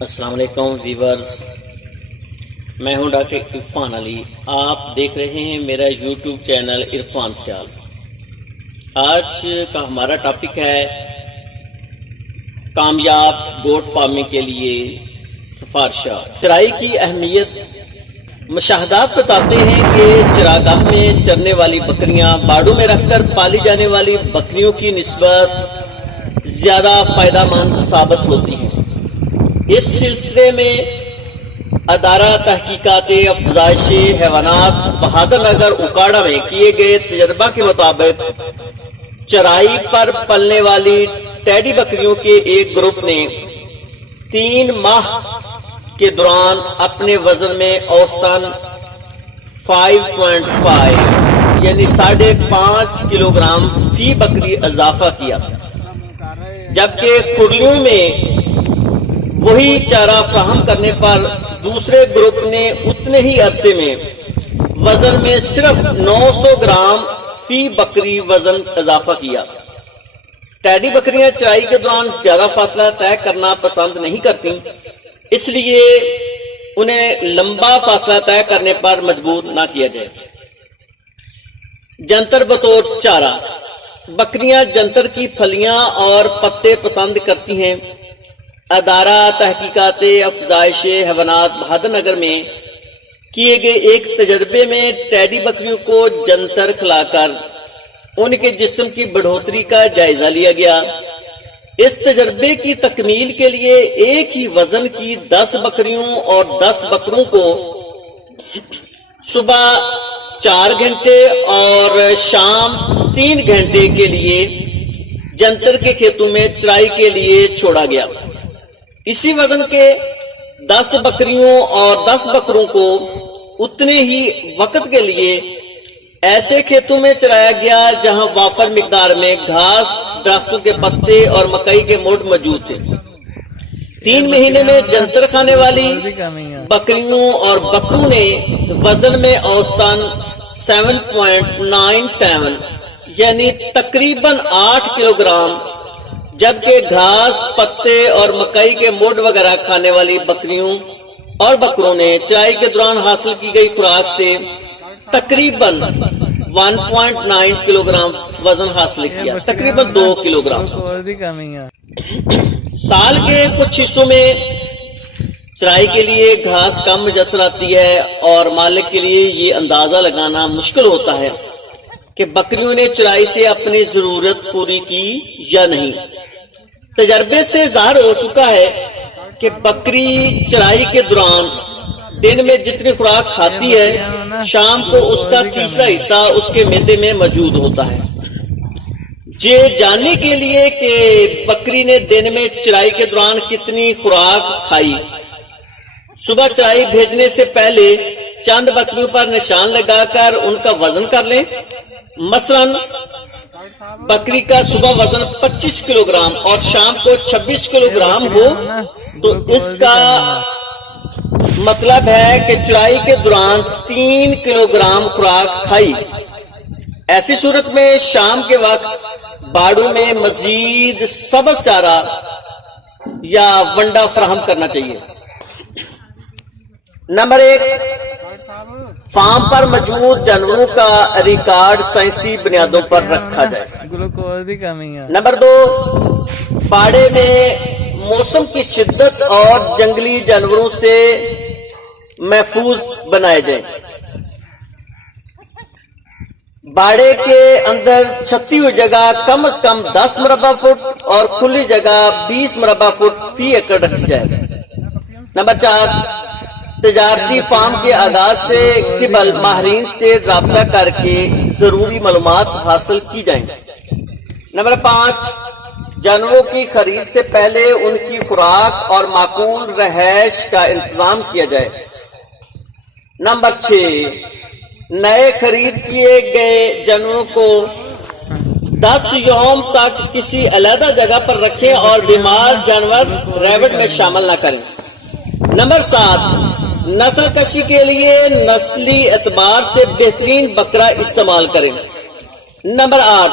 السلام علیکم ویورز، میں ہوں ڈاکٹر عرفان علی۔ آپ دیکھ رہے ہیں میرا یوٹیوب چینل عرفان سیال۔ آج کا ہمارا ٹاپک ہے کامیاب گوٹ فارمنگ کے لیے سفارشات۔ چرائی کی اہمیت۔ مشاہدات بتاتے ہیں کہ چراگاہ میں چرنے والی بکریاں باڑوں میں رکھ کر پالی جانے والی بکریوں کی نسبت زیادہ فائدہ مند ثابت ہوتی ہیں۔ اس سلسلے میں ادارہ تحقیقات افزائش حیوانات بہادر نگر اکاڑا میں کیے گئے تجربہ کے مطابق چرائی پر پلنے والی ٹیڈی بکریوں کے ایک گروپ نے 3 ماہ کے دوران اپنے وزن میں اوسطاً 5.5 یعنی 5.5 کلو گرام فی بکری اضافہ کیا، جبکہ کھرلیوں میں وہی چارہ فراہم کرنے پر دوسرے گروپ نے اتنے ہی عرصے میں وزن میں صرف 900 گرام فی بکری وزن اضافہ کیا۔ ٹیڈی بکریاں چرائی کے دوران زیادہ فاصلہ طے کرنا پسند نہیں کرتی، اس لیے انہیں لمبا فاصلہ طے کرنے پر مجبور نہ کیا جائے۔ جنتر بطور چارہ۔ بکریاں جنتر کی پھلیاں اور پتے پسند کرتی ہیں۔ ادارہ تحقیقات افزائش حیوانات بہادر نگر میں کیے گئے ایک تجربے میں ٹیڈی بکریوں کو جنتر کھلا کر ان کے جسم کی بڑھوتری کا جائزہ لیا گیا۔ اس تجربے کی تکمیل کے لیے ایک ہی وزن کی 10 بکریوں اور 10 بکروں کو صبح 4 گھنٹے اور شام 3 گھنٹے کے لیے جنتر کے کھیتوں میں چرائی کے لیے چھوڑا گیا۔ اسی وزن کے 10 بکریوں اور 10 بکروں کو اتنے ہی وقت کے لیے ایسے کھیتوں میں چرایا گیا جہاں وافر مقدار میں گھاس، درختوں کے پتے اور مکئی کے موٹ موجود تھے۔ 3 مہینے میں جنتر کھانے والی بکریوں اور بکروں نے وزن میں اوسطاً 7.97 یعنی تقریباً 8 کلو گرام، جبکہ گھاس، پتے اور مکئی کے موٹ وغیرہ کھانے والی بکریوں اور بکروں نے چرائی کے دوران حاصل کی گئی خوراک سے تقریباً 1.9 کلو گرام وزن حاصل کیا، تقریباً 2 کلو گرام۔ سال کے کچھ حصوں میں چرائی کے لیے گھاس کم میسر آتی ہے اور مالک کے لیے یہ اندازہ لگانا مشکل ہوتا ہے کہ بکریوں نے چرائی سے اپنی ضرورت پوری کی یا نہیں۔ تجربے سے ظاہر ہو چکا ہے کہ بکری چرائی کے دوران دن میں جتنی خوراک کھاتی ہے، شام کو اس کا تیسرا حصہ اس کے معدے میں موجود ہوتا ہے۔ یہ جاننے کے لیے کہ بکری نے دن میں چرائی کے دوران کتنی خوراک کھائی، صبح چرائی بھیجنے سے پہلے چند بکریوں پر نشان لگا کر ان کا وزن کر لیں۔ مثلاً بکری کا صبح وزن 25 کلو گرام اور شام کو 26 کلو گرام ہو تو اس کا مطلب ہے کہ چرائی کے دوران 3 کلو گرام خوراک کھائی۔ ایسی صورت میں شام کے وقت باڑوں میں مزید سبز چارہ یا ونڈا فراہم کرنا چاہیے۔ نمبر 1، فارم پر موجود جانوروں کا ریکارڈ سائنسی بنیادوں پر رکھا جائے۔ نمبر 2، باڑے میں موسم کی شدت اور جنگلی جانوروں سے محفوظ بنائے جائیں۔ باڑے کے اندر چھتی ہوئی جگہ کم از کم 10 مربع فٹ اور کھلی جگہ 20 مربع فٹ فی ایکڑ رکھی جائے۔ نمبر 4، تجارتی فارم کے آغاز سے قبل ماہرین سے رابطہ کر کے ضروری معلومات حاصل کی جائیں۔ نمبر 5، جانوروں کی خرید سے پہلے ان کی خوراک اور معقول رہائش کا انتظام کیا جائے۔ نمبر 6، نئے خرید کیے گئے جانوروں کو 10 یوم تک کسی علیحدہ جگہ پر رکھیں اور بیمار جانور ریبٹ میں شامل نہ کریں۔ نمبر 7، نسل کشی کے لیے نسلی اعتبار سے بہترین بکرا استعمال کریں۔ نمبر 8،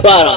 12,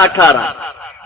18,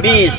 20,